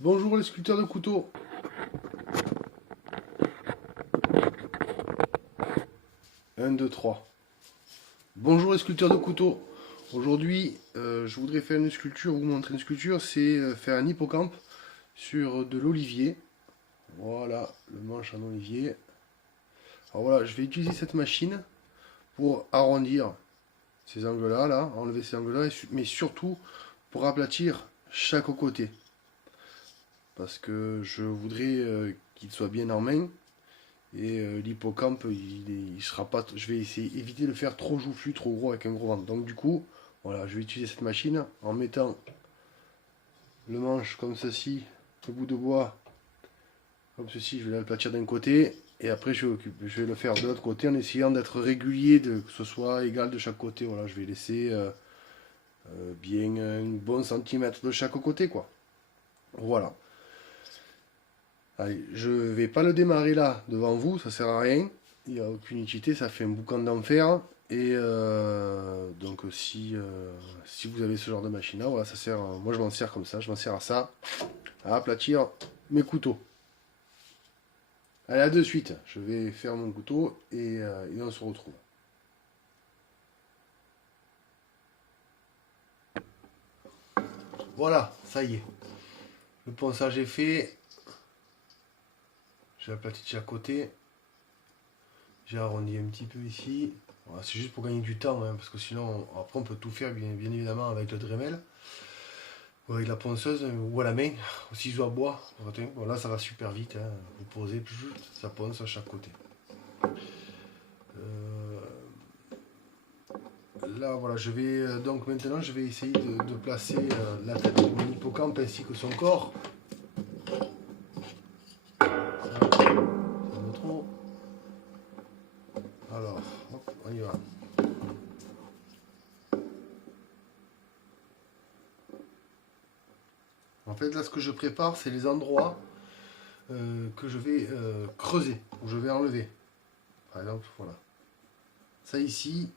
Bonjour les sculpteurs de couteaux. 1, 2, 3. Bonjour les sculpteurs de couteaux. Aujourd'hui, je voudrais faire une sculpture, vous montrer une sculpture, c'est faire un hippocampe sur de l'olivier. Voilà, le manche en olivier. Alors voilà, je vais utiliser cette machine pour arrondir ces angles-là, enlever ces angles-là, mais surtout pour aplatir chaque côté. Parce que je voudrais qu'il soit bien en main. Et l'hippocampe, il sera pas. Je vais essayer éviter de le faire trop joufflu, trop gros avec un gros ventre. Donc du coup, voilà, je vais utiliser cette machine en mettant le manche comme ceci, le bout de bois comme ceci. Je vais l'aplatir d'un côté et après je vais le faire de l'autre côté en essayant d'être régulier, que ce soit égal de chaque côté. Voilà, je vais laisser bien un bon centimètre de chaque côté, quoi. Voilà. Allez, je vais pas le démarrer là devant vous, ça sert à rien. Il n'y a aucune utilité, ça fait un boucan d'enfer. Et donc si vous avez ce genre de machine là, voilà, ça sert. Moi je m'en sers comme ça, je m'en sers à ça, à aplatir mes couteaux. Allez, à de suite, je vais faire mon couteau et on se retrouve. Voilà, ça y est. Le ponçage est fait. J'ai aplati de chaque côté. J'ai arrondi un petit peu ici. Voilà, c'est juste pour gagner du temps, hein, parce que sinon, après on peut tout faire bien évidemment avec le Dremel, ou avec la ponceuse, ou à la main, au ciseau à bois. Bon, là ça va super vite, hein. Vous posez, ça ponce à chaque côté. Là voilà, je vais donc maintenant je vais essayer de placer la tête de mon hippocampe ainsi que son corps. Trop. Alors, hop, on y va. En fait, là, ce que je prépare, c'est les endroits que je vais creuser, où je vais enlever. Par exemple, voilà. Ça ici,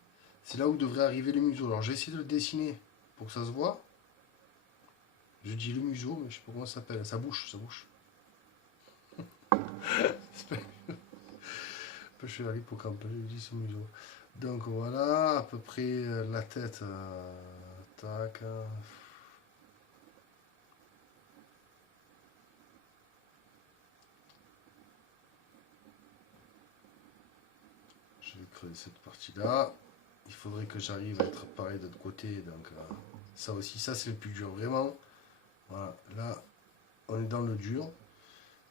c'est là où devrait arriver le museau. Alors, je vais essayer de le dessiner pour que ça se voit. Je dis le museau, mais je sais pas comment ça s'appelle. Sa bouche, sa bouche. Je suis à l'hippocampe, je dis son museau. Donc voilà, à peu près la tête. Tac. Je vais creuser cette partie-là. Il faudrait que j'arrive à être pareil de l'autre côté. Donc ça aussi, ça c'est le plus dur. Vraiment, voilà, là, on est dans le dur.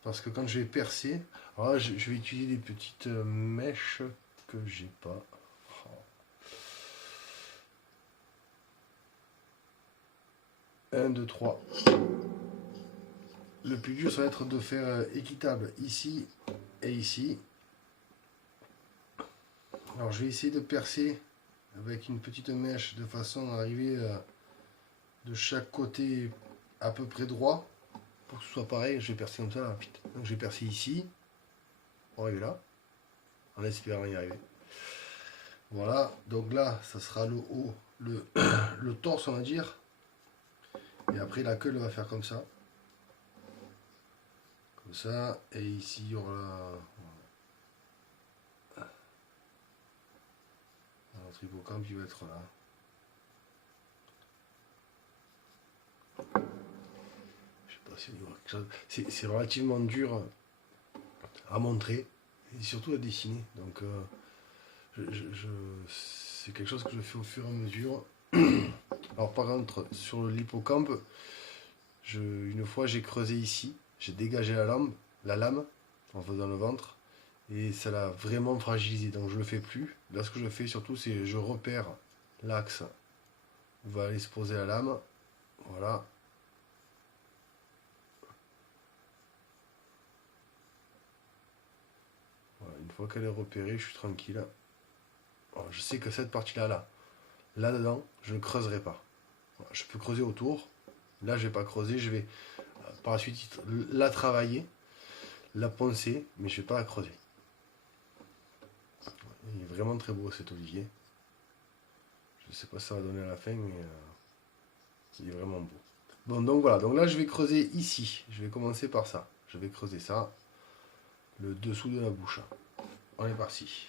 Parce que quand je vais percer, alors là, je vais utiliser des petites mèches que j'ai pas. 1, 2, 3. Le plus dur, ça va être de faire équitable ici et ici. Alors je vais essayer de percer avec une petite mèche de façon à arriver de chaque côté à peu près droit. Pour que ce soit pareil, je vais percer comme ça. Là. Donc je vais percer ici, pour arriver là, en espérant y arriver. Voilà, donc là, ça sera le haut, le torse, on va dire. Et après, la queue, elle va faire comme ça. Comme ça, et ici, il y aura notre hippocampe qui va être là. Je sais pas si on y voit quelque chose. C'est relativement dur à montrer et surtout à dessiner. Donc, c'est quelque chose que je fais au fur et à mesure. Alors par contre, sur l'hippocampe, une fois j'ai creusé ici, j'ai dégagé la lame en faisant le ventre, et ça l'a vraiment fragilisé, donc je le fais plus. Là ce que je fais surtout c'est je repère l'axe où va aller se poser la lame, voilà. Voilà, une fois qu'elle est repérée, je suis tranquille. Alors, je sais que cette partie-là, là-dedans, je ne creuserai pas. Voilà, je peux creuser autour. Là, je vais pas creuser, je vais par la suite la travailler, la poncer, mais je vais pas la creuser. Il est vraiment très beau cet olivier. Je sais pas si ça va donner à la fin, mais il est vraiment beau. Bon, donc voilà, donc là je vais creuser ici. Je vais commencer par ça. Je vais creuser ça, le dessous de la bouche. On est parti.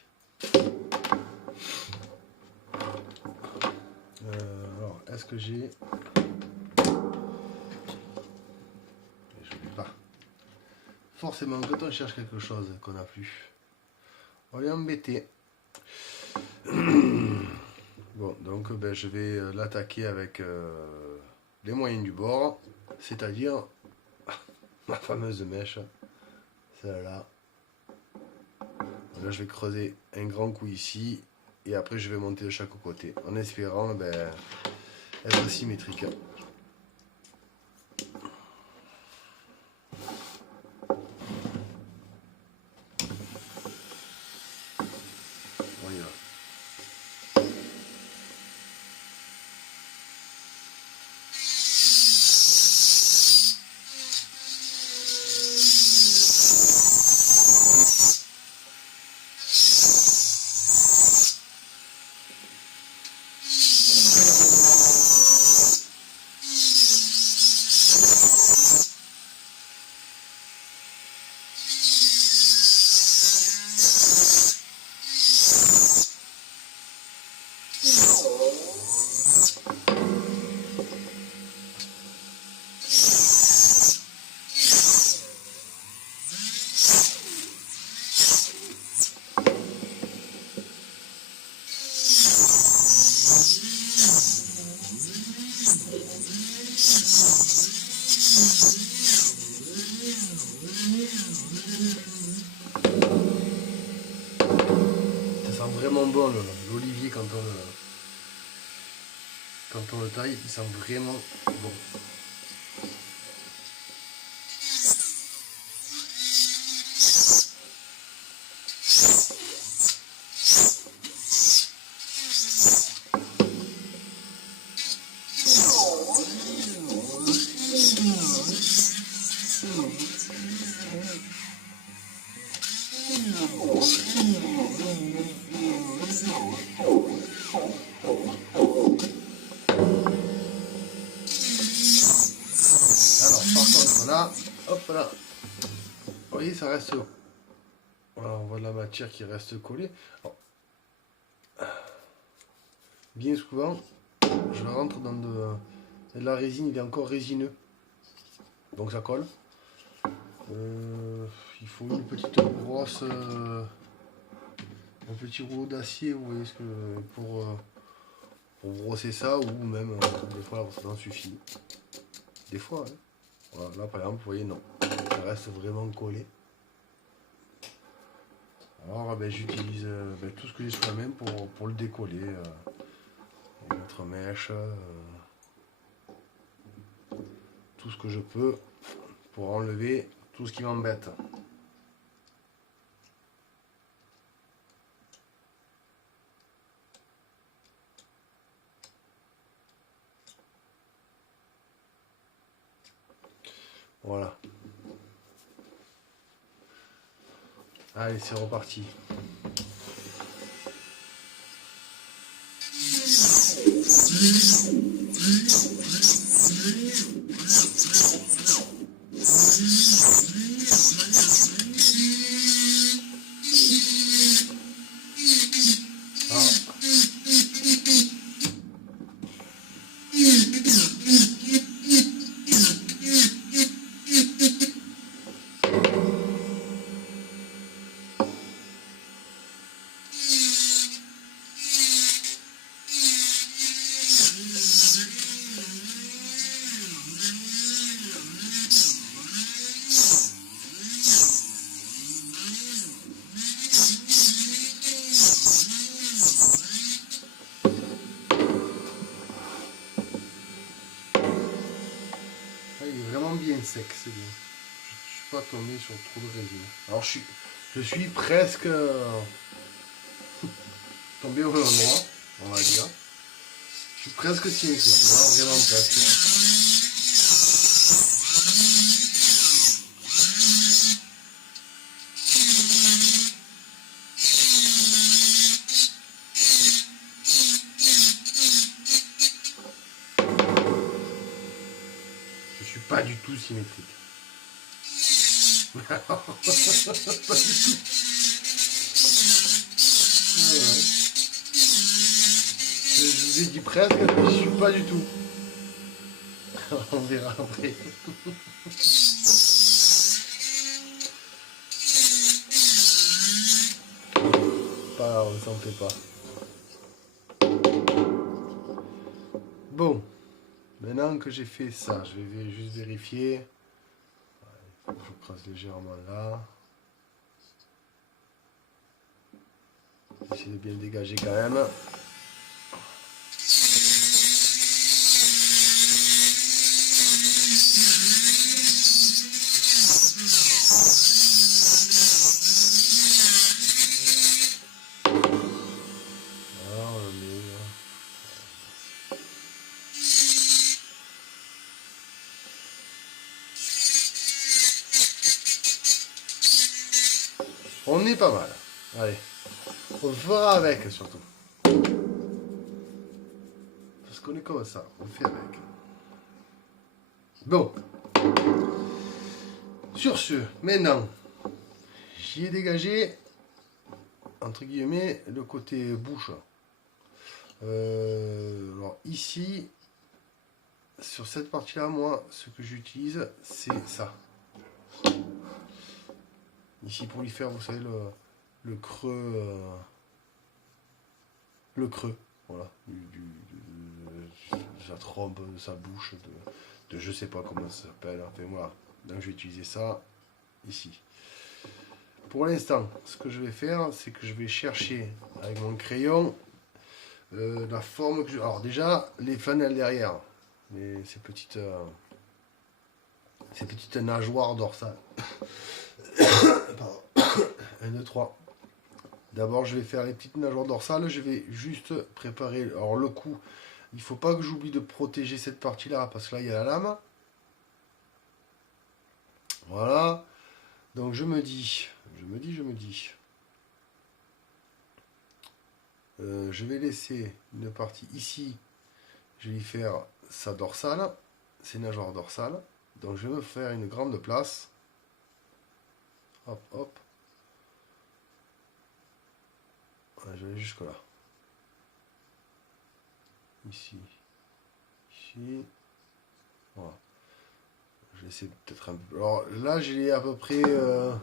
Alors, est-ce que j'ai... Je ne l'ai pas. Forcément, quand on cherche quelque chose qu'on n'a plus, on est embêté. Bon, donc ben, je vais l'attaquer avec les moyens du bord, c'est-à-dire ma fameuse mèche, celle-là. Là, je vais creuser un grand coup ici, et après je vais monter de chaque côté, en espérant ben, être symétrique. On y va. Ça sent vraiment bon l'olivier quand on le taille, il sent vraiment bon. Alors par contre là, hop là, vous voyez ça reste, voilà, on voit de la matière qui reste collée. Alors, bien souvent, je rentre dans de la résine, il est encore résineux, donc ça colle. Il faut une petite brosse, un petit rouleau d'acier, vous voyez ce que pour brosser ça, ou même des fois ça en suffit. Des fois, hein. Voilà, là par exemple, vous voyez, non, ça reste vraiment collé. Alors ben, j'utilise ben, tout ce que j'ai sous la main pour le décoller. Une autre mèche, tout ce que je peux pour enlever tout ce qui m'embête. Voilà. Allez, c'est reparti. Il est vraiment bien sec, c'est bien. Je ne suis pas tombé sur trop de résine. Alors je suis presque tombé au même endroit, on va dire. Je suis presque symétrique, non, vraiment presque. tout symétrique. Pas du tout. Voilà. Je vous ai dit presque, mais je suis pas du tout. On verra après. Pas grave, on s'en fait pas. Bon, maintenant que j'ai fait ça, je vais juste vérifier. Je creuse légèrement là. Essayer de bien dégager quand même. Voilà, on le met. On est pas mal. Allez, on fera avec surtout. Parce qu'on est comme ça, on fait avec. Bon. Sur ce, maintenant, j'y ai dégagé, entre guillemets, le côté bouche. Alors ici, sur cette partie-là, moi, ce que j'utilise, c'est ça. Ici, pour lui faire, vous savez, le creux. Le creux, voilà. De sa trompe, de sa bouche, de je sais pas comment ça s'appelle. Enfin voilà. Donc je vais utiliser ça ici. Pour l'instant, ce que je vais faire, c'est que je vais chercher avec mon crayon la forme que je... Alors déjà, les fanelles derrière, ces petites nageoires dorsales. Pardon. 1, 2, 3. D'abord, je vais faire les petites nageoires dorsales. Je vais juste préparer... Alors le cou, il ne faut pas que j'oublie de protéger cette partie-là, parce que là, il y a la lame. Voilà. Donc je me dis... je vais laisser une partie ici. Je vais y faire sa dorsale, ses nageoires dorsales. Donc je vais me faire une grande place. Hop, hop. Voilà, je vais jusque là. Ici. Ici. Voilà. Je vais essayer peut-être un peu. Alors là, j'ai à peu près... je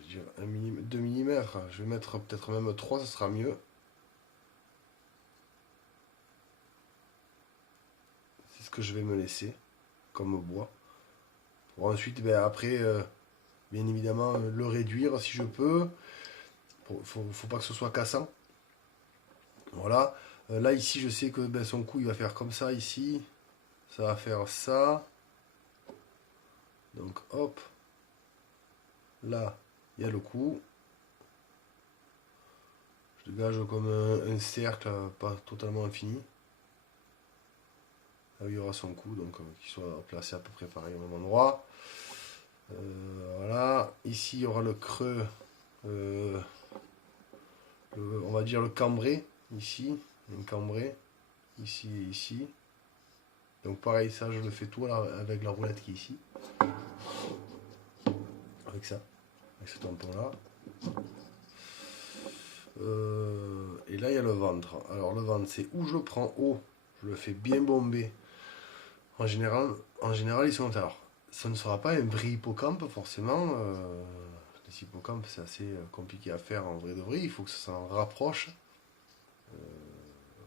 vais dire 2 mm. Je vais mettre peut-être même 3, ça sera mieux. C'est ce que je vais me laisser comme bois. Pour ensuite, ben, après, bien évidemment, le réduire si je peux. Faut pas que ce soit cassant. Voilà. Là, ici, je sais que ben, son cou, il va faire comme ça ici. Ça va faire ça. Donc, hop. Là, il y a le cou. Je dégage comme un cercle, pas totalement infini. Là, il y aura son cou, donc qu'il soit placé à peu près pareil au même endroit. Voilà. Ici, il y aura le creux. On va dire le cambré. Ici, un cambré. Ici et ici. Donc pareil, ça, je le fais tout là, avec la roulette qui est ici. Avec ça. Avec ce tampon-là. Et là, il y a le ventre. Alors, le ventre, c'est où je le prends haut. Je le fais bien bomber. En général, ils sont... Alors, ça ne sera pas un vrai hippocampe, forcément. Les hippocampes, c'est assez compliqué à faire en vrai de vrai. Il faut que ça s'en rapproche.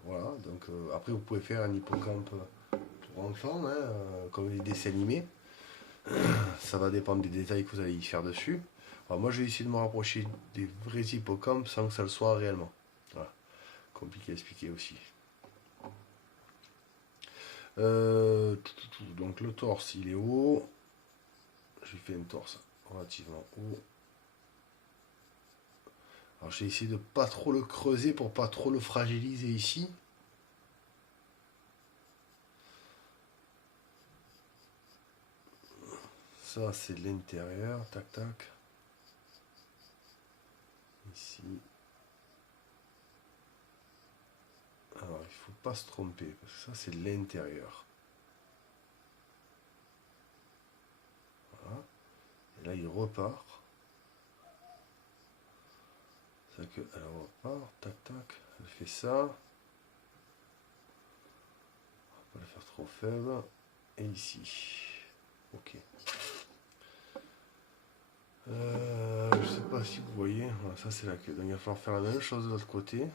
Voilà. Donc, après, vous pouvez faire un hippocampe pour enfants, hein, comme les dessins animés. Ça va dépendre des détails que vous allez y faire dessus. Alors moi, je vais essayer de me rapprocher des vrais hippocampes sans que ça le soit réellement. Voilà. Compliqué à expliquer aussi. Donc le torse, il est haut. J'ai fait une torse relativement haut. Alors j'ai essayé de pas trop le creuser pour pas trop le fragiliser ici. Ça, c'est l'intérieur. Tac, tac. Ici. Alors, il faut pas se tromper, parce que ça, c'est l'intérieur. il repart. C'est que elle repart, tac tac, elle fait ça. On va pas le faire trop faible. Et ici. Ok. Je sais pas si vous voyez. Voilà, ça c'est la queue. Donc il va falloir faire la même chose de l'autre côté.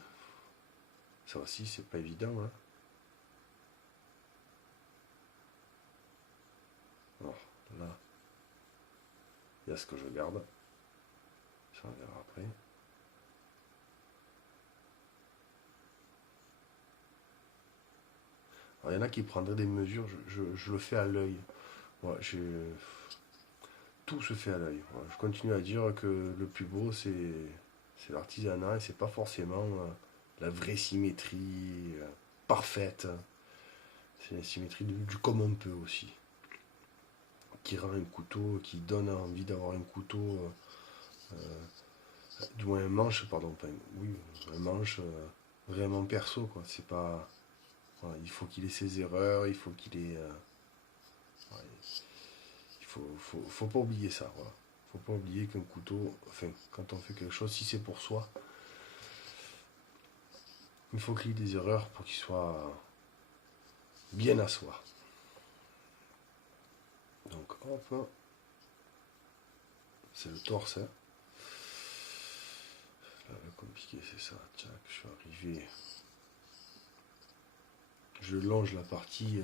Ça aussi c'est pas évident. Hein. Alors là, il y a ce que je garde. Ça on verra après. Alors, il y en a qui prendraient des mesures, je le fais à l'œil. Ouais, tout se fait à l'œil. Ouais, je continue à dire que le plus beau c'est l'artisanat et c'est pas forcément la vraie symétrie parfaite. C'est la symétrie du comme on peut aussi. Qui rend un couteau, qui donne envie d'avoir un couteau, du moins un manche, pardon, pas un, oui, un manche vraiment perso, quoi. C'est pas. Voilà, il faut qu'il ait ses erreurs, il faut qu'il ait. Ouais, il faut pas oublier ça, voilà. Faut pas oublier qu'un couteau, enfin, quand on fait quelque chose, si c'est pour soi, il faut qu'il y ait des erreurs pour qu'il soit bien à soi. Donc, hop, c'est le torse. Hein. Là, le compliqué, c'est ça. Tiens, je suis arrivé. Je longe la partie.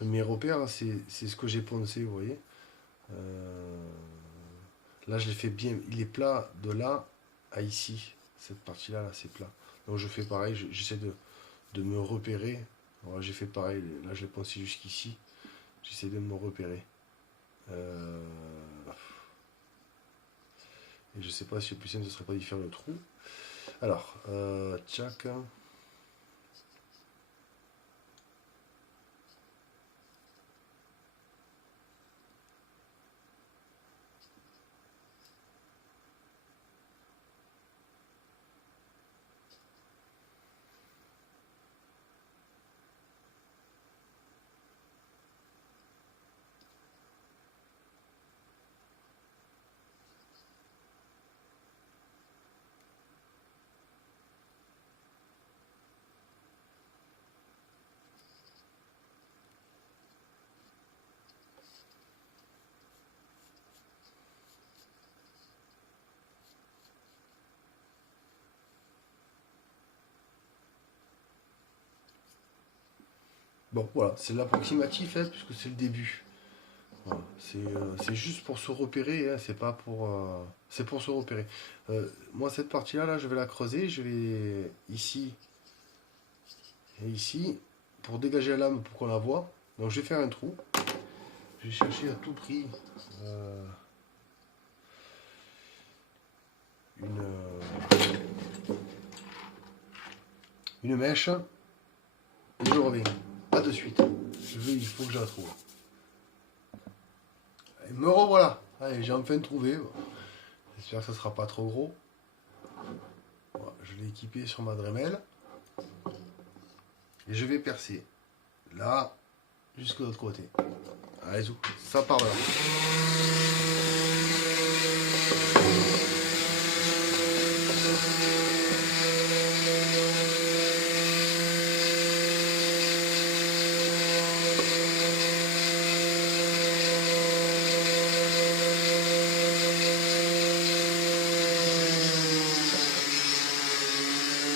Mes repères, c'est ce que j'ai poncé, vous voyez. Là, je l'ai fait bien. Il est plat de là à ici. Cette partie-là, là, c'est plat. Donc, je fais pareil. J'essaie de me repérer. Voilà, j'ai fait pareil. Là, je l'ai poncé jusqu'ici. J'essaie de me repérer. Et je sais pas si le plus simple, ce serait pas d'y faire le trou. Alors, tchac. Bon, voilà, c'est l'approximatif, hein, puisque c'est le début. Voilà, c'est juste pour se repérer, hein, c'est pas pour. C'est pour se repérer. Moi, cette partie-là, là, je vais la creuser, je vais ici et ici, pour dégager la lame, pour qu'on la voit. Donc, je vais faire un trou. Je vais chercher à tout prix une, une mèche. Et je reviens. Pas de suite. Il faut que je la trouve. Et me revoilà. Allez, j'ai enfin trouvé. J'espère que ça sera pas trop gros. Voilà, je l'ai équipé sur ma Dremel. Et je vais percer. Là, jusqu'à l'autre côté. Allez, ça part là.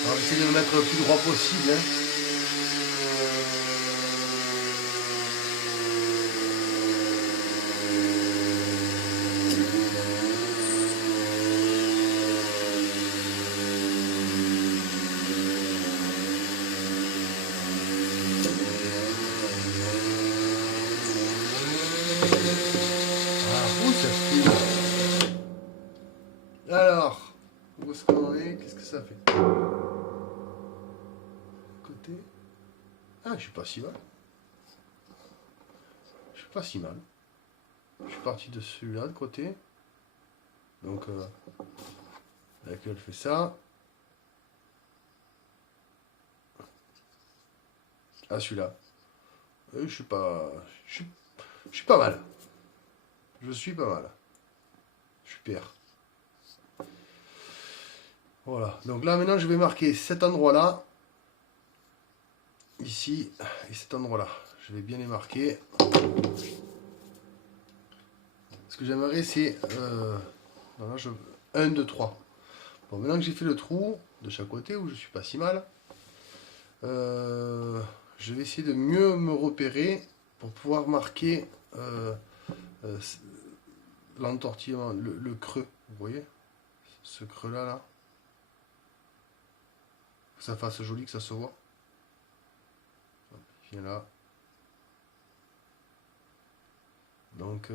Alors, j'essaie de le mettre le plus droit possible. Hein. Ah, ouh, ça file. Alors, où est-ce qu'on est? Qu'est-ce que ça fait? Côté. Ah, je suis pas si mal. Je suis pas si mal. Je suis parti de celui-là de côté. Donc, la queue, elle fait ça. Ah, celui-là. Je suis pas. Je suis pas mal. Je suis pas mal. Super. Voilà, donc là maintenant je vais marquer cet endroit là, ici, et cet endroit là. Je vais bien les marquer. Ce que j'aimerais c'est 1, 2, 3. Bon, maintenant que j'ai fait le trou de chaque côté où je suis pas si mal, je vais essayer de mieux me repérer pour pouvoir marquer l'entortillement, le creux. Vous voyez ce creux là. Que ça fasse joli, que ça se voit. Viens là. Donc,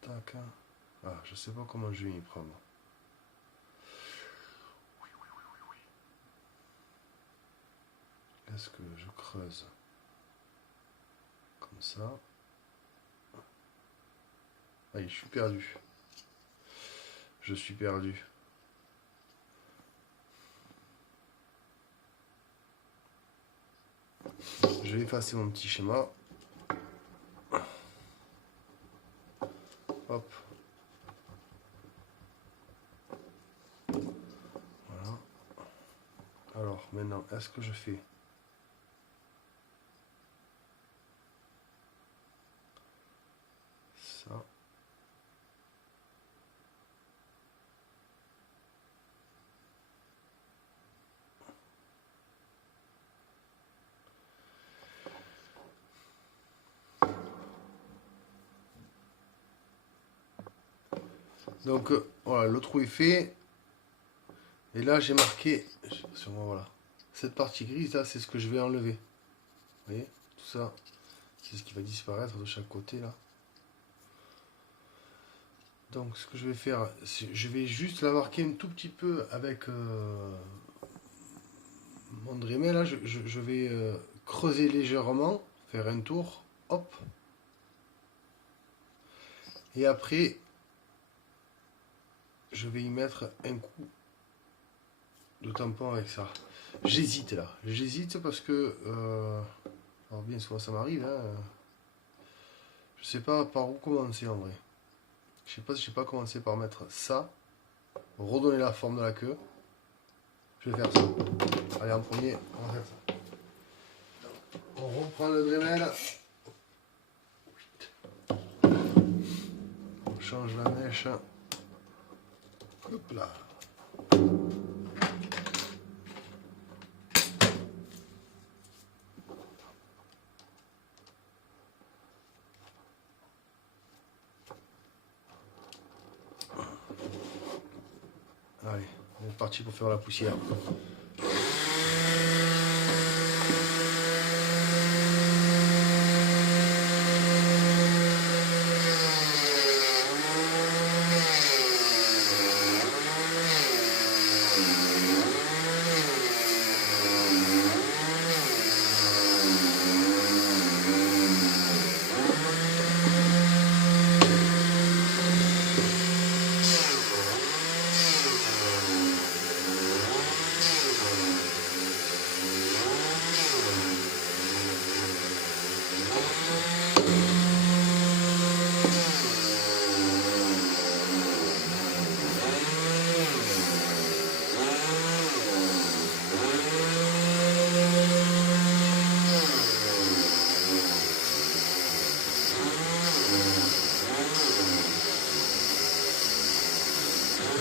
tac. Ah, je sais pas comment je vais y prendre. Est-ce que je creuse comme ça? Allez, je suis perdu. Je suis perdu. Je vais effacer mon petit schéma. Hop. Voilà. Alors, maintenant, est-ce que je fais ça? Donc voilà, le trou est fait. Et là j'ai marqué, voilà, cette partie grise là, c'est ce que je vais enlever. Vous voyez, tout ça, c'est ce qui va disparaître de chaque côté là. Donc ce que je vais faire, je vais juste la marquer un tout petit peu avec mon Dremel là. Je vais creuser légèrement, faire un tour, hop. Et après, je vais y mettre un coup de tampon avec ça. J'hésite là, j'hésite parce que alors bien souvent ça m'arrive, hein, je sais pas par où commencer en vrai. Je sais pas commencer par mettre ça, redonner la forme de la queue. Je vais faire ça. Allez, en premier, on va faire ça. On reprend le Dremel. On change la mèche. Hop là. Allez, on est parti pour faire la poussière.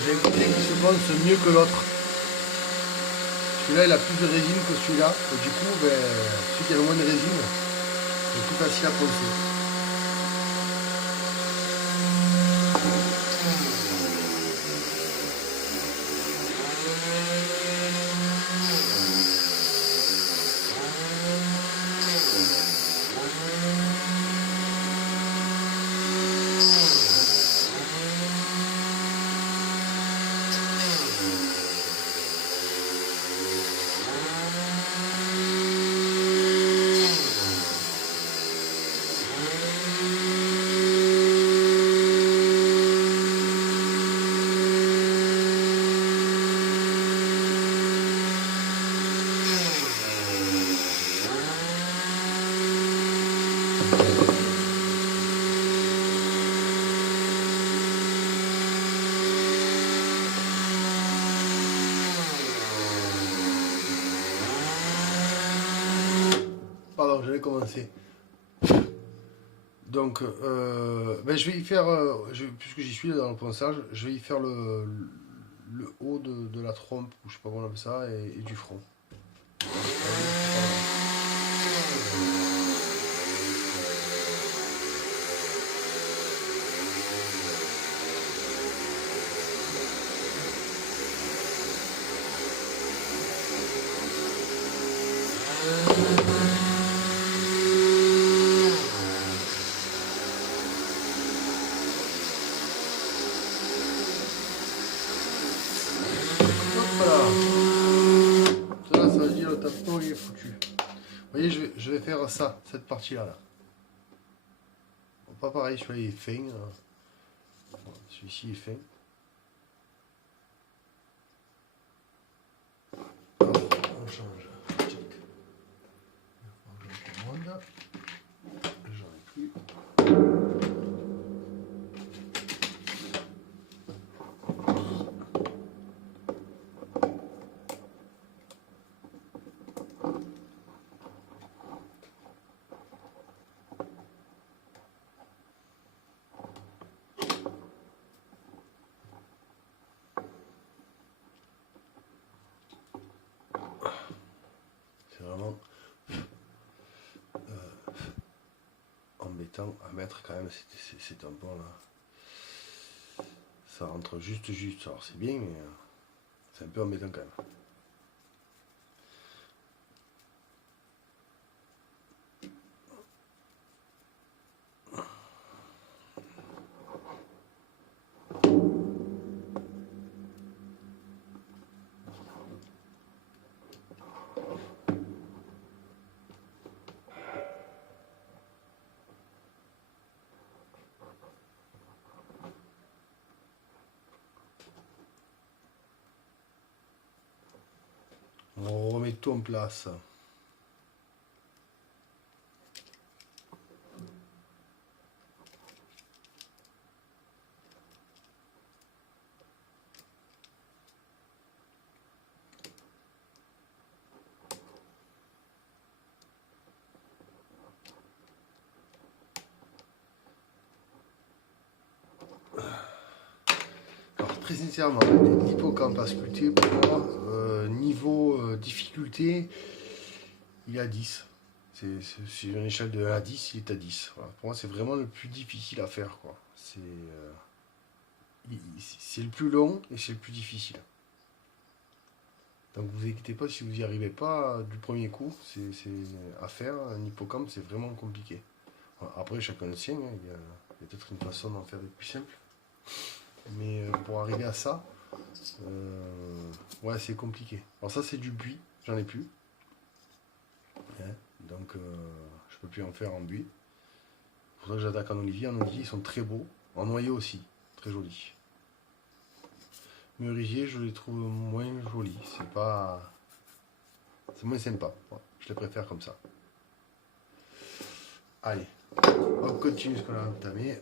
J'ai un côté qui se ponce mieux que l'autre. Celui-là il a plus de résine que celui-là. Et du coup, celui qui a le moins de résine, c'est plus facile à poncer. commencer. Donc, je vais y faire, puisque j'y suis là dans le ponçage, je vais y faire le haut de la trompe, ou je sais pas comment on appelle ça, et du front. Voilà. Ça veut dire le tapon il est foutu. Vous voyez, je vais faire ça, cette partie-là. Là. Bon, pas pareil, celui-là il est fin. Celui-ci est fin. Hop, on change. Check. J'en ai plus. C'est vraiment embêtant à mettre quand même ces tampons là. Ça rentre juste. Alors c'est bien, mais c'est un peu embêtant quand même. On remet tout en place. Alors très sincèrement, l'hippocampe à sculpter pour moi, niveau difficulté, il est à 10. C'est une échelle de 1 à 10, il est à 10. Voilà. Pour moi, c'est vraiment le plus difficile à faire, quoi. C'est le plus long et c'est le plus difficile. Donc vous inquiétez pas si vous n'y arrivez pas du premier coup, c'est à faire. Un hippocampe, c'est vraiment compliqué. Voilà. Après, chacun le sien, hein. Il y a peut-être une façon d'en faire de plus simple. Mais pour arriver à ça, ouais, c'est compliqué. Alors ça, c'est du buis, j'en ai plus. Hein, donc, je peux plus en faire en buis. Il faudrait que j'attaque en olivier. En olivier, ils sont très beaux. En noyau aussi, très jolis. Merisier, je les trouve moins jolis. C'est moins sympa. Ouais, je les préfère comme ça. Allez, on continue ce qu'on a entamé.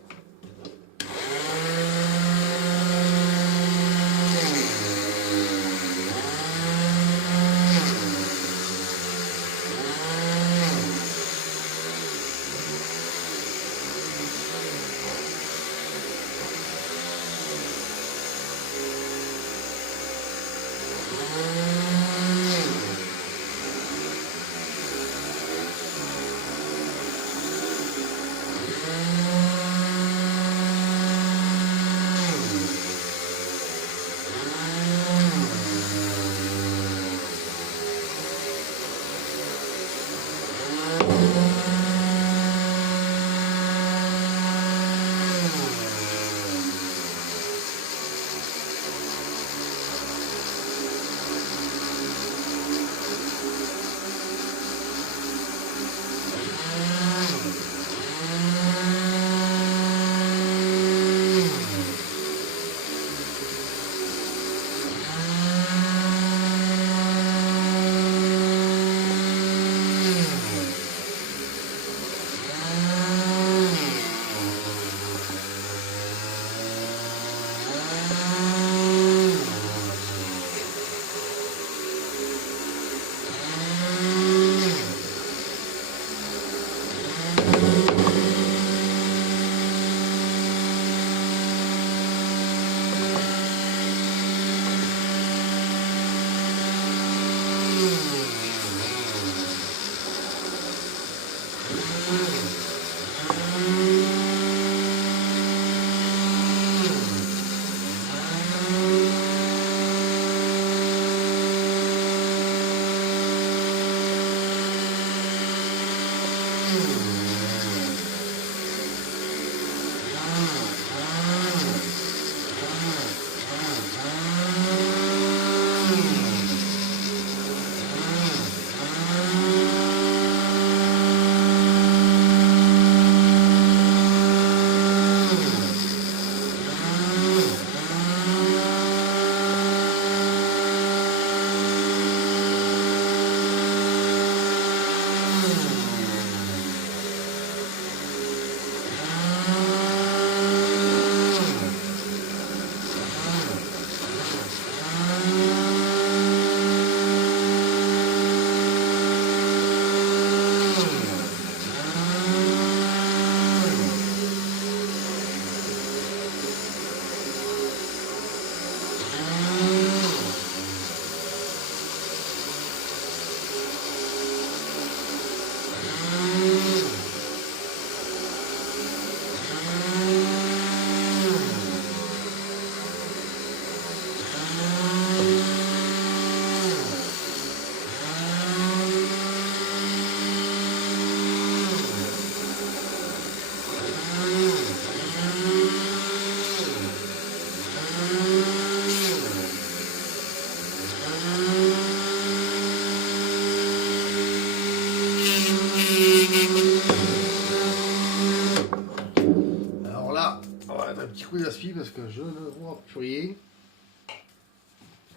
petit coup d'aspi parce que je ne vois plus rien.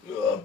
Hop.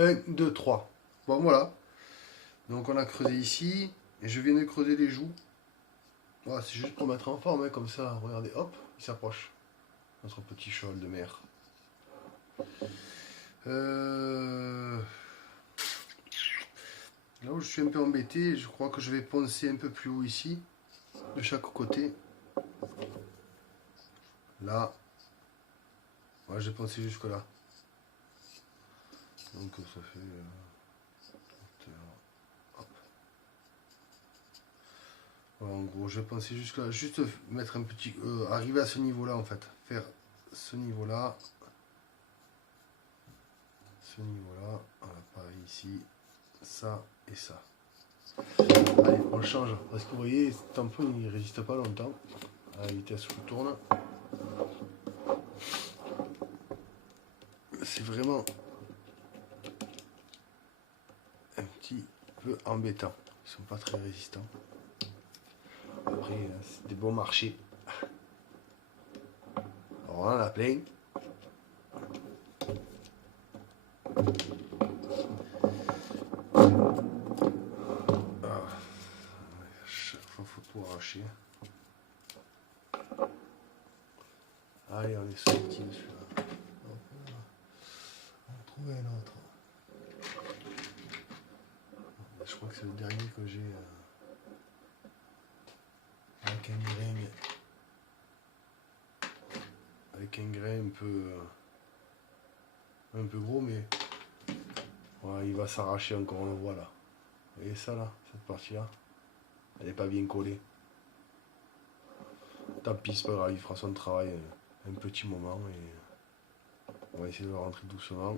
Un, deux, trois. Bon, voilà. Donc, on a creusé ici. Et je viens de creuser les joues. Voilà, c'est juste pour mettre en forme, hein, comme ça. Regardez, hop, il s'approche. Notre petit cheval de mer. Là où je suis un peu embêté, je crois que je vais poncer un peu plus haut ici. De chaque côté. Là. Ouais, j'ai poncé jusque là. Donc ça fait... hop. Voilà, en gros, je vais penser jusque là. Juste mettre un petit... arriver à ce niveau-là, en fait. Faire ce niveau-là. Ce niveau-là. Voilà, pareil ici. Ça et ça. Allez, on change. Parce que vous voyez, ce tampon, il ne résiste pas longtemps. À la vitesse où je tourne. C'est vraiment... un petit peu embêtant. Ils sont pas très résistants. Après, c'est des bons marchés. Alors, on en a plein. Chaque fois, il faut tout arracher. Allez, on est sorti de celui-là. On va trouver un autre. Je crois que c'est le dernier que j'ai avec un grain un peu gros, mais voilà, il va s'arracher encore, on le voit là. Vous voyez ça là, cette partie là, elle n'est pas bien collée. Tant pis, c'est pas grave, il fera son travail un petit moment et on va essayer de le rentrer doucement.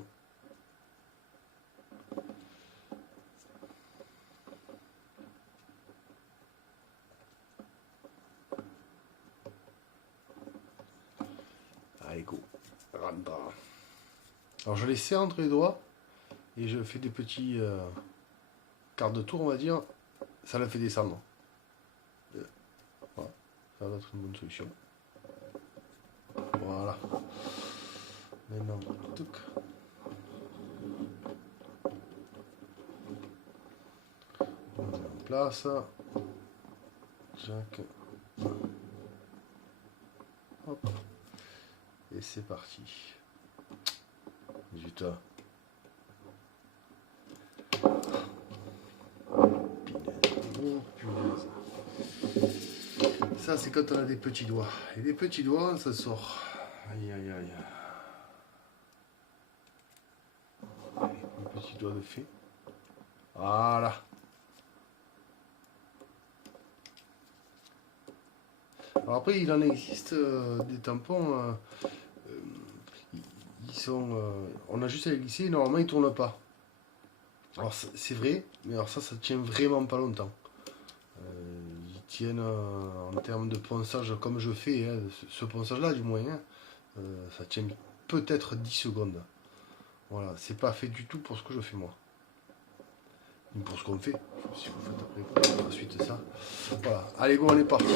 Allez, go. Rentre. Alors je les serre entre les doigts et je fais des petits quarts de tour, on va dire. Ça la fait descendre. Voilà. Ça va être une bonne solution. Voilà. Maintenant, touc. On met en place. Jack. Hop. Et c'est parti. Zut. Oh punaise. Ça c'est quand on a des petits doigts. Et des petits doigts, ça sort. Aïe aïe aïe. Allez, un petit doigt de fée. Voilà. Alors après, il en existe des tampons. Ils sont, on a juste à les glisser. Normalement, ils tournent pas. Alors c'est vrai, mais alors ça tient vraiment pas longtemps. Ils tiennent en termes de ponçage comme je fais, hein, ce ponçage-là du moins, hein, ça tient peut-être 10 secondes. Voilà, c'est pas fait du tout pour ce que je fais moi. Ni pour ce qu'on fait. Si vous faites après par la suite ça. Voilà, allez go, on est parti.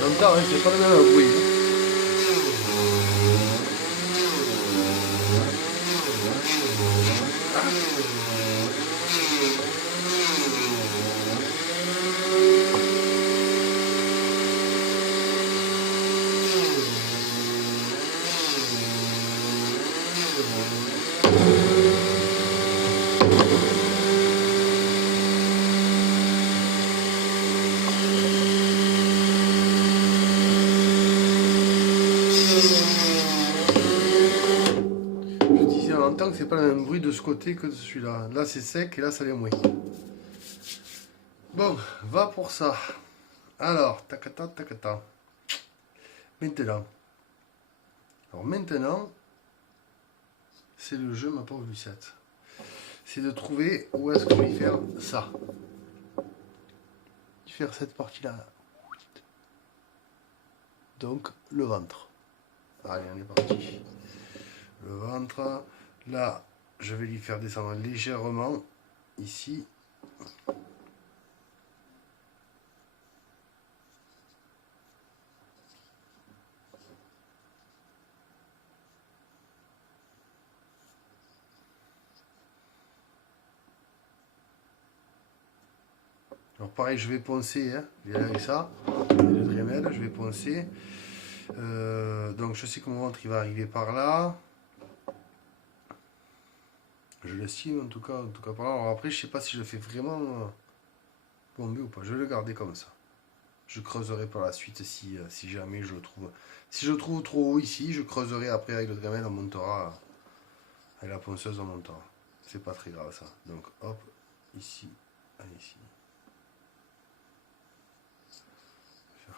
J'entends, hein, c'est pas le même bruit. Je disais en entend que c'est pas le même bruit de ce côté que de celui-là. Là c'est sec et là ça l'est moins. Bon, va pour ça. Alors, tacata, tacata. Maintenant. Alors maintenant, c'est le jeu, ma pauvre Lucette. C'est de trouver où est-ce que je vais faire ça. Faire cette partie-là. Donc, le ventre. Allez, on est parti. Le ventre. Là, je vais lui faire descendre légèrement. Ici. Alors pareil, je vais poncer, hein, avec ça, le Dremel, je vais poncer. Donc je sais que mon ventre il va arriver par là. Je l'estime en tout cas par là. Alors après, je sais pas si je le fais vraiment bomber ou pas. Je vais le garder comme ça. Je creuserai par la suite si jamais je le trouve. Si je le trouve trop haut ici, je creuserai après avec le Dremel, on montera. Avec la ponceuse, on montera. C'est pas très grave ça. Donc hop, ici, ici.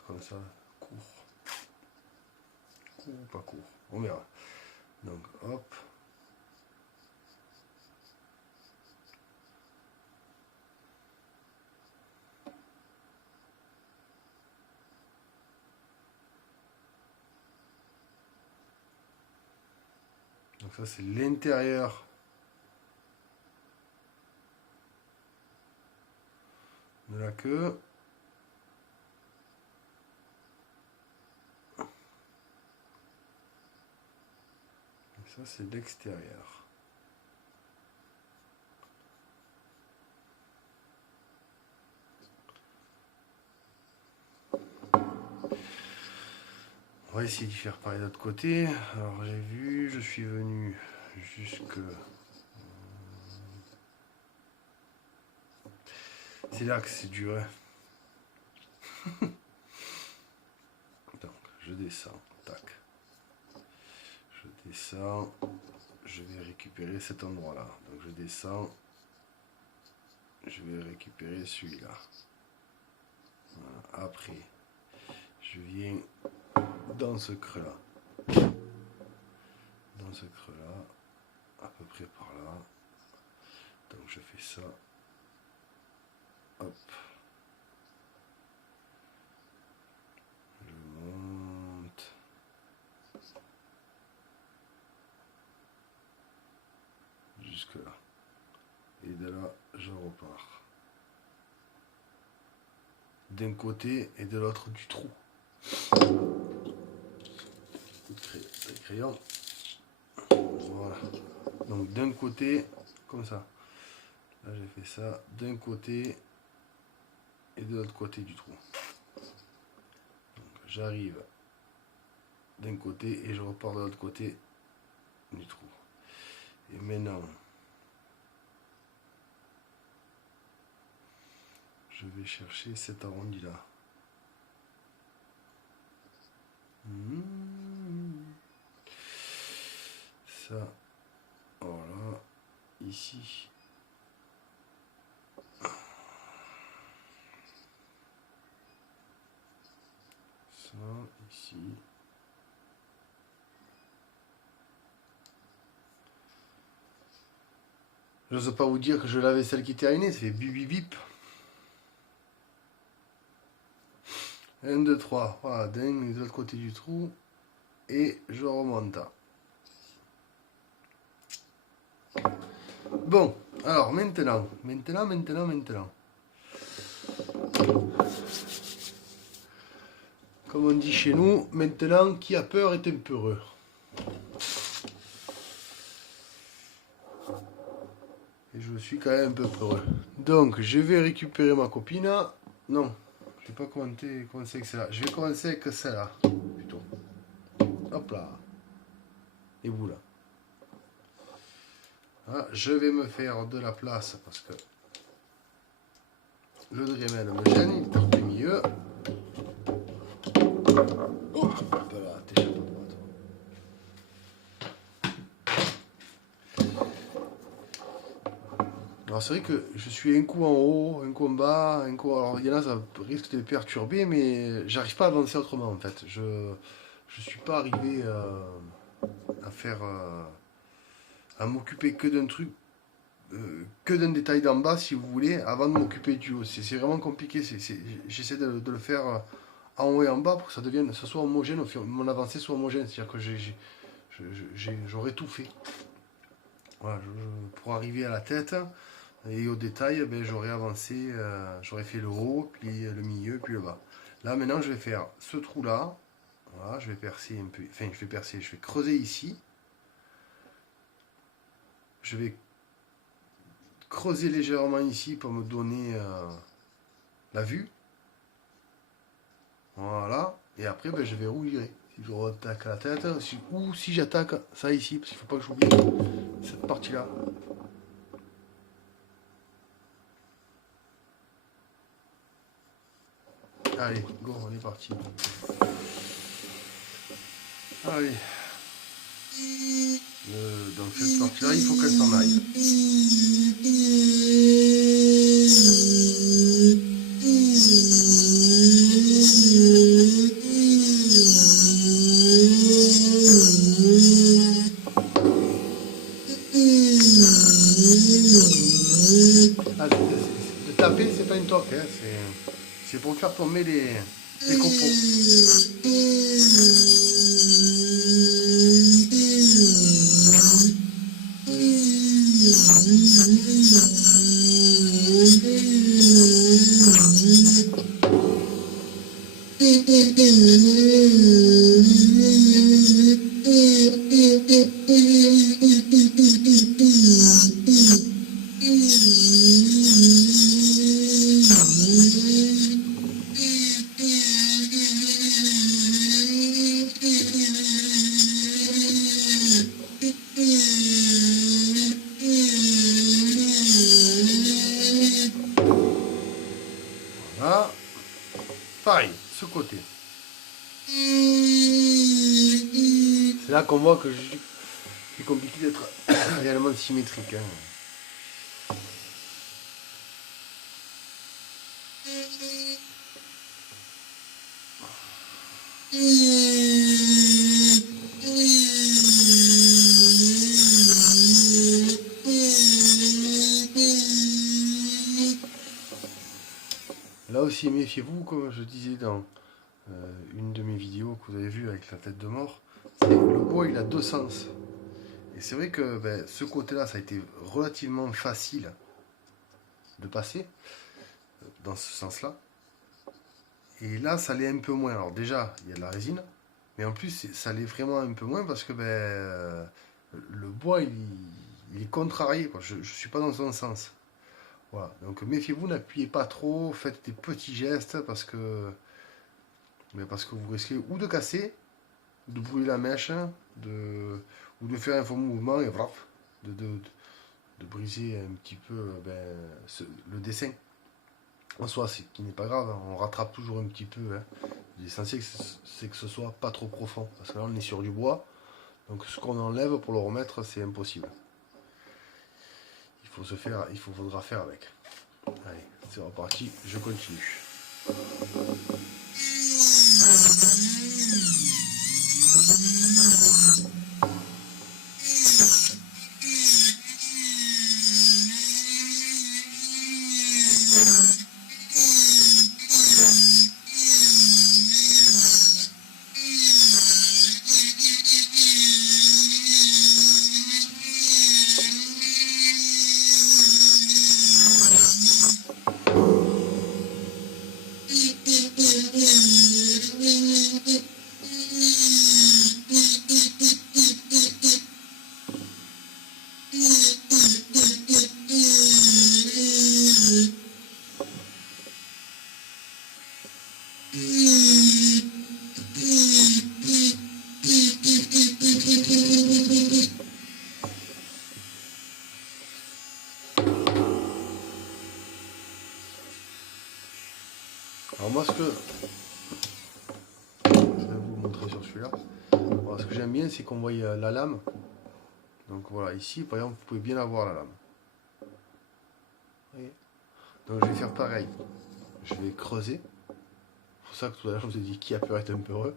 Comme ça, court ou pas court, on verra. Donc hop, donc ça c'est l'intérieur de la queue. Ça c'est l'extérieur. On va essayer d'y faire pareil de l'autre côté. Alors j'ai vu, je suis venu jusque... C'est là que c'est dur. Hein. Donc je descends, tac. Je descends, je vais récupérer cet endroit-là. Donc je descends, je vais récupérer celui-là. Voilà. Après, je viens dans ce creux-là. Dans ce creux-là, à peu près par là. Donc je fais ça. Hop. Je monte. Jusque là. Et de là, je repars. D'un côté et de l'autre du trou. Crayon. Voilà. Donc d'un côté, comme ça. Là j'ai fait ça d'un côté et de l'autre côté du trou. J'arrive d'un côté et je repars de l'autre côté du trou. Et maintenant, je vais chercher cet arrondi là. Ça, voilà, ici. Ça, ici. Je n'ose pas vous dire que je l'avais celle qui était terminée, ça fait bip bip bip. 1, 2, 3, voilà, de l'autre côté du trou. Et je remonte. Bon, alors maintenant. Comme on dit chez nous, maintenant, qui a peur est un peureux. Et je suis quand même un peu peureux. Donc, je vais récupérer ma copine. Non, je vais pas commencer avec celle-là. Je vais commencer avec celle-là, plutôt. Hop là. Et vous là. Ah, je vais me faire de la place parce que le Dremel me gêne, il part du milieu. Oh, là, t'échappes à droite. Alors c'est vrai que je suis un coup en haut, un coup en bas, un coup... Alors il y en a, ça risque de les perturber, mais j'arrive pas à avancer autrement en fait. Je suis pas arrivé à faire... à m'occuper que d'un truc, que d'un détail d'en bas si vous voulez, avant de m'occuper du haut. C'est vraiment compliqué, j'essaie de le faire en haut et en bas pour que ça soit homogène, mon avancée soit homogène, c'est-à-dire que j'aurais tout fait. Voilà, pour arriver à la tête et au détail, ben, j'aurais avancé, j'aurais fait le haut, puis le milieu, puis le bas. Là maintenant je vais faire ce trou là, voilà, je vais percer un peu, enfin je vais creuser ici, je vais creuser légèrement ici pour me donner la vue, voilà, et après ben, je vais rouiller. Si je attaque la tête, ou si j'attaque ça ici, parce qu'il ne faut pas que j'oublie cette partie là. Allez, go, on est parti. Allez. Donc cette partie-là, il faut qu'elle s'en aille. Ah, de taper, c'est pas une toque, hein, c'est pour faire tomber les copeaux. Voilà. Pareil, ce côté. C'est là qu'on voit que c'est compliqué d'être réellement symétrique. Hein. Là aussi, méfiez-vous, comme je disais dans une de mes vidéos que vous avez vu avec la tête de mort, le bois il a deux sens. Et c'est vrai que ben, ce côté-là, ça a été relativement facile de passer dans ce sens-là. Et là, ça l'est un peu moins. Alors déjà, il y a de la résine, mais en plus, ça l'est vraiment un peu moins parce que ben, le bois, il est contrarié, quoi. Je ne suis pas dans son sens. Voilà. Donc méfiez-vous, n'appuyez pas trop, faites des petits gestes parce que vous risquez ou de casser de brûler la mèche, ou de faire un faux mouvement et voilà, de, de, de briser un petit peu le dessin. En soi, c'est qui n'est pas grave, hein, on rattrape toujours un petit peu. Hein. L'essentiel, c'est que ce soit pas trop profond, parce que là, on est sur du bois, donc ce qu'on enlève pour le remettre, c'est impossible. Faudra faire avec. Allez, c'est reparti, je continue. Alors moi je vais vous montrer sur celui-là. Voilà, ce que j'aime bien c'est qu'on voit la lame. Donc voilà, ici par exemple vous pouvez bien avoir la lame. Voyez. Donc je vais faire pareil. Je vais creuser. C'est pour ça que tout à l'heure je vous ai dit qui a peur est un peu heureux.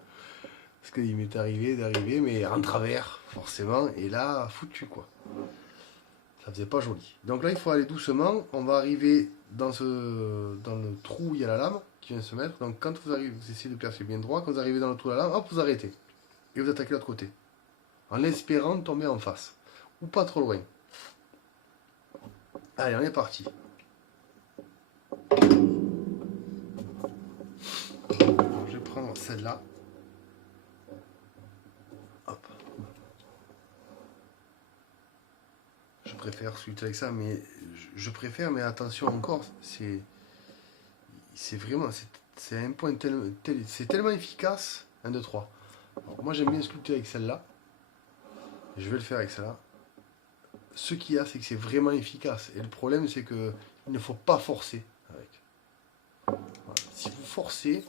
Parce qu'il m'est arrivé d'arriver mais en travers forcément. Et là foutu quoi. Ça faisait pas joli. Donc là il faut aller doucement. On va arriver dans le trou où il y a la lame qui vient se mettre. Donc quand vous arrivez, vous essayez de percer bien droit. Quand vous arrivez dans le trou de la lame, hop, vous arrêtez. Et vous attaquez l'autre côté. En espérant tomber en face. Ou pas trop loin. Allez, on est parti. Je vais prendre celle-là. Hop. Je préfère celui avec ça, mais je préfère, mais attention encore, c'est vraiment, c'est un point c'est tellement efficace. 1, 2, 3. Alors, moi j'aime bien sculpter avec celle-là. Je vais le faire avec celle-là. Ce qu'il y a, c'est que c'est vraiment efficace. Et le problème, c'est que il ne faut pas forcer avec. Voilà. Si vous forcez,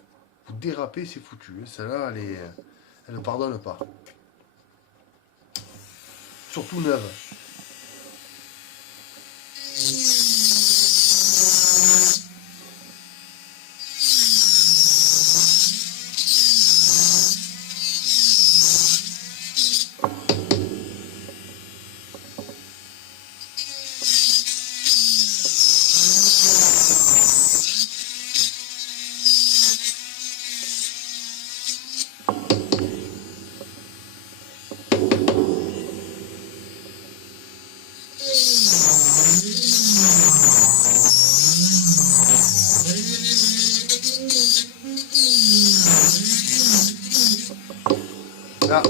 vous dérapez, c'est foutu. Celle-là, elle ne pardonne pas. Surtout neuve. Là,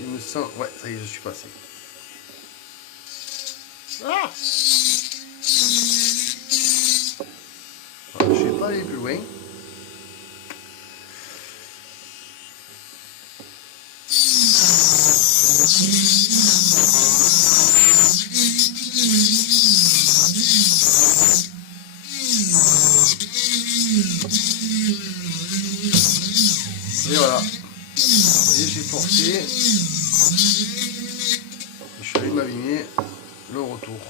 il me sent... Ouais, ça y est, je suis passé. Ah, voilà, je ne vais pas aller plus loin. Et voilà. Vous voyez, j'ai forcé. Je suis allé m'abîmer. Le retour.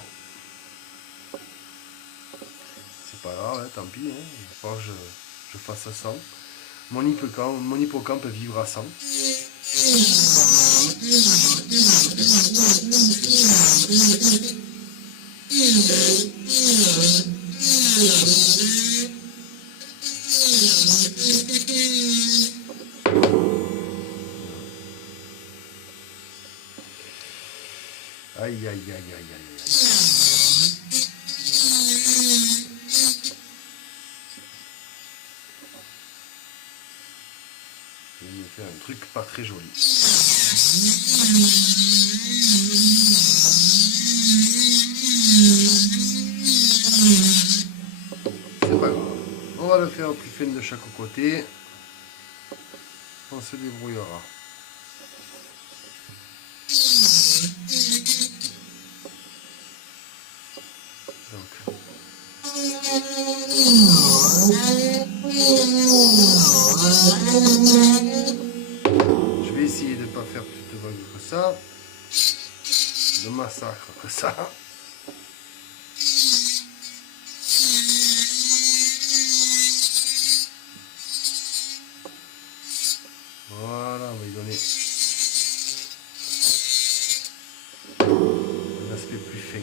C'est pas grave, hein, tant pis. Hein. Il va falloir que je fasse ça sans. Mon hippocampe vivra sans. Aïe, aïe, aïe, aïe, aïe, aïe. Je vais me faire un truc pas très joli. C'est pas grave. On va le faire au plus fin de chaque côté. On se débrouillera. Donc. Je vais essayer de ne pas faire plus de vagues que ça. De massacre que ça. Voilà, on va y donner un aspect plus fin.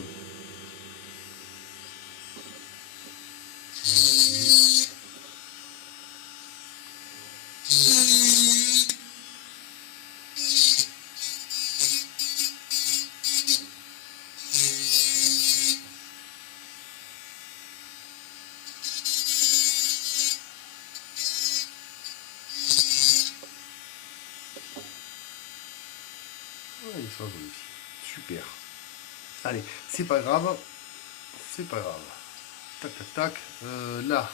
Ouais, ils sont jolis. Super. Allez, c'est pas grave. C'est pas grave. Tac, tac, tac. Là.